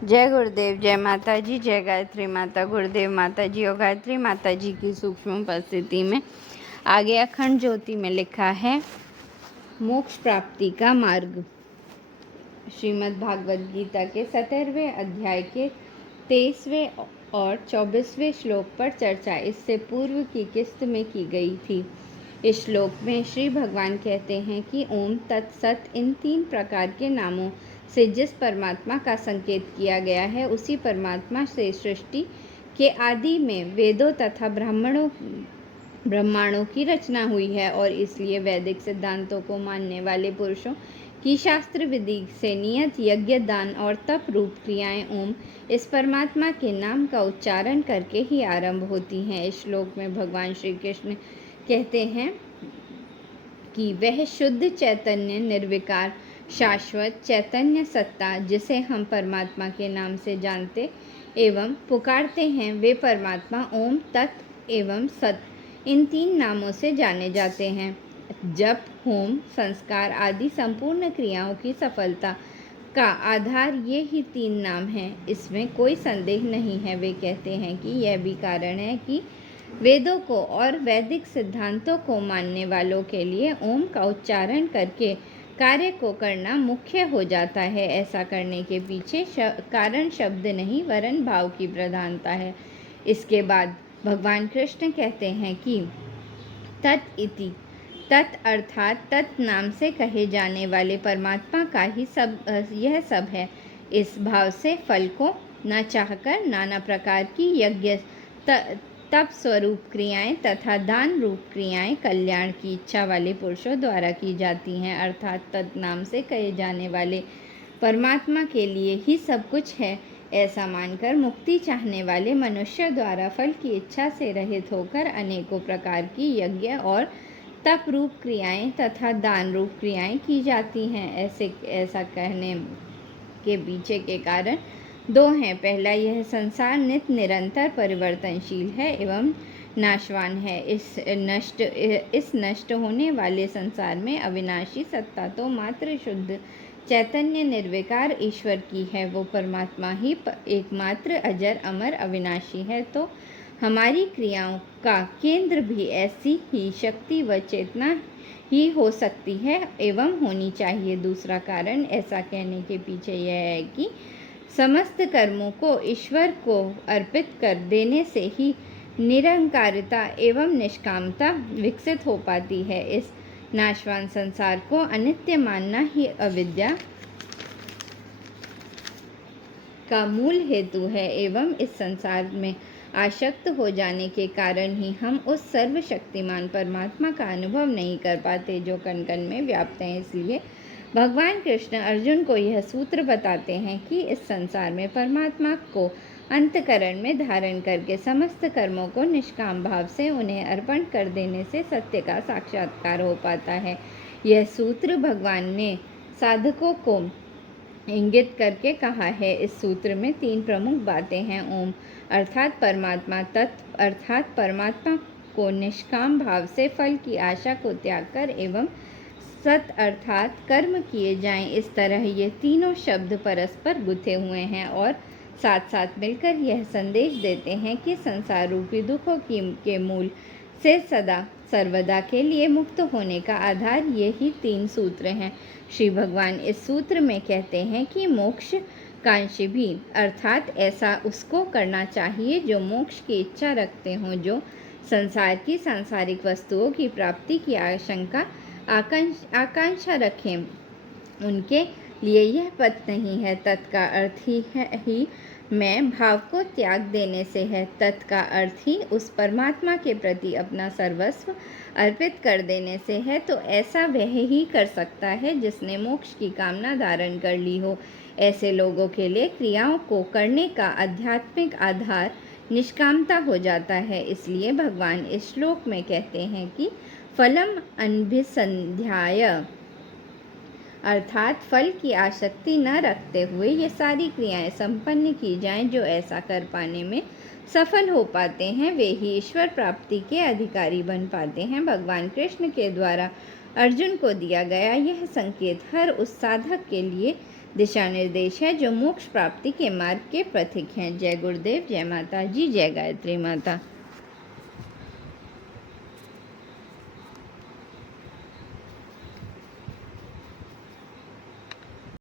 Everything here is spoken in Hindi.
जय गुरुदेव, जय माता जी, जय गायत्री माता। गुरुदेव माता जी और गायत्री माता जी की सूक्ष्म उपस्थिति में आगे अखंड ज्योति में लिखा है मोक्ष प्राप्ति का मार्ग। श्रीमद् भागवत गीता के 17वें अध्याय के 23वें और 24वें श्लोक पर चर्चा इससे पूर्व की किस्त में की गई थी। इस श्लोक में श्री भगवान कहते हैं कि ओम तत्सत इन 3 प्रकार के नामों से जिस परमात्मा का संकेत किया गया है, उसी परमात्मा से सृष्टि के आदि में वेदों तथा ब्रह्मांडों की रचना हुई है और इसलिए वैदिक सिद्धांतों को मानने वाले पुरुषों की शास्त्र विधि से नियत यज्ञ, दान और तप रूप क्रियाएं ओम इस परमात्मा के नाम का उच्चारण करके ही आरंभ होती हैं। इस श्लोक में भगवान श्री कृष्ण कहते हैं कि वह शुद्ध चैतन्य, निर्विकार, शाश्वत चैतन्य सत्ता जिसे हम परमात्मा के नाम से जानते एवं पुकारते हैं, वे परमात्मा ओम, तत् एवं सत इन 3 नामों से जाने जाते हैं। जप, होम, संस्कार आदि संपूर्ण क्रियाओं की सफलता का आधार ये ही 3 नाम हैं। इसमें कोई संदेह नहीं है। वे कहते हैं कि यह भी कारण है कि वेदों को और वैदिक सिद्धांतों को मानने वालों के लिए ओम का उच्चारण करके कार्य को करना मुख्य हो जाता है। ऐसा करने के पीछे कारण शब्द नहीं वरन भाव की प्रधानता है। इसके बाद भगवान कृष्ण कहते हैं कि तत् इति, तत् अर्थात तत् नाम से कहे जाने वाले परमात्मा का ही यह सब है। इस भाव से फल को न चाहकर नाना प्रकार की यज्ञ, तप स्वरूप क्रियाएं तथा दान रूप क्रियाएं कल्याण की इच्छा वाले पुरुषों द्वारा की जाती हैं। अर्थात तत् नाम से कहे जाने वाले परमात्मा के लिए ही सब कुछ है, ऐसा मानकर मुक्ति चाहने वाले मनुष्य द्वारा फल की इच्छा से रहित होकर अनेकों प्रकार की यज्ञ और तप रूप क्रियाएं तथा दान रूप क्रियाएं की जाती हैं। ऐसा कहने के पीछे के कारण 2 हैं। पहला, यह संसार नित्य निरंतर परिवर्तनशील है एवं नाशवान है। इस नष्ट होने वाले संसार में अविनाशी सत्ता तो मात्र शुद्ध चैतन्य निर्विकार ईश्वर की है। वो परमात्मा ही एकमात्र अजर, अमर, अविनाशी है। तो हमारी क्रियाओं का केंद्र भी ऐसी ही शक्ति व चेतना ही हो सकती है एवं होनी चाहिए। दूसरा कारण ऐसा कहने के पीछे यह है कि समस्त कर्मों को ईश्वर को अर्पित कर देने से ही निरंकारिता एवं निष्कामता विकसित हो पाती है। इस नाशवान संसार को अनित्य मानना ही अविद्या का मूल हेतु है एवं इस संसार में आसक्त हो जाने के कारण ही हम उस सर्वशक्तिमान परमात्मा का अनुभव नहीं कर पाते जो कण कण में व्याप्त है। इसलिए भगवान कृष्ण अर्जुन को यह सूत्र बताते हैं कि इस संसार में परमात्मा को अंतःकरण में धारण करके समस्त कर्मों को निष्काम भाव से उन्हें अर्पण कर देने से सत्य का साक्षात्कार हो पाता है। यह सूत्र भगवान ने साधकों को इंगित करके कहा है। इस सूत्र में 3 प्रमुख बातें हैं। ओम अर्थात परमात्मा, तत्व अर्थात परमात्मा को निष्काम भाव से फल की आशा को त्याग कर एवं सत अर्थात कर्म किए जाएं। इस तरह ये तीनों शब्द परस्पर गुथे हुए हैं और साथ साथ मिलकर यह संदेश देते हैं कि संसार रूपी दुखों के मूल से सदा सर्वदा के लिए मुक्त होने का आधार ये ही 3 सूत्र हैं। श्री भगवान इस सूत्र में कहते हैं कि मोक्ष कांक्षी भी अर्थात ऐसा उसको करना चाहिए जो मोक्ष की इच्छा रखते हों, जो संसार की सांसारिक वस्तुओं की प्राप्ति की आकांक्षा रखें, उनके लिए यह पथ नहीं है। तत् का अर्थ ही मैं भाव को त्याग देने से है। तत् का अर्थ ही उस परमात्मा के प्रति अपना सर्वस्व अर्पित कर देने से है। तो ऐसा वह ही कर सकता है जिसने मोक्ष की कामना धारण कर ली हो। ऐसे लोगों के लिए क्रियाओं को करने का आध्यात्मिक आधार निष्कामता हो जाता है। इसलिए भगवान इस श्लोक में कहते हैं कि फलम अनभिसंध्याय अर्थात फल की आसक्ति न रखते हुए ये सारी क्रियाएं संपन्न की जाएं। जो ऐसा कर पाने में सफल हो पाते हैं वे ही ईश्वर प्राप्ति के अधिकारी बन पाते हैं। भगवान कृष्ण के द्वारा अर्जुन को दिया गया यह संकेत हर उस साधक के लिए दिशा निर्देश है जो मोक्ष प्राप्ति के मार्ग के प्रतीक हैं। जय गुरुदेव, जय माता जी, जय गायत्री माता।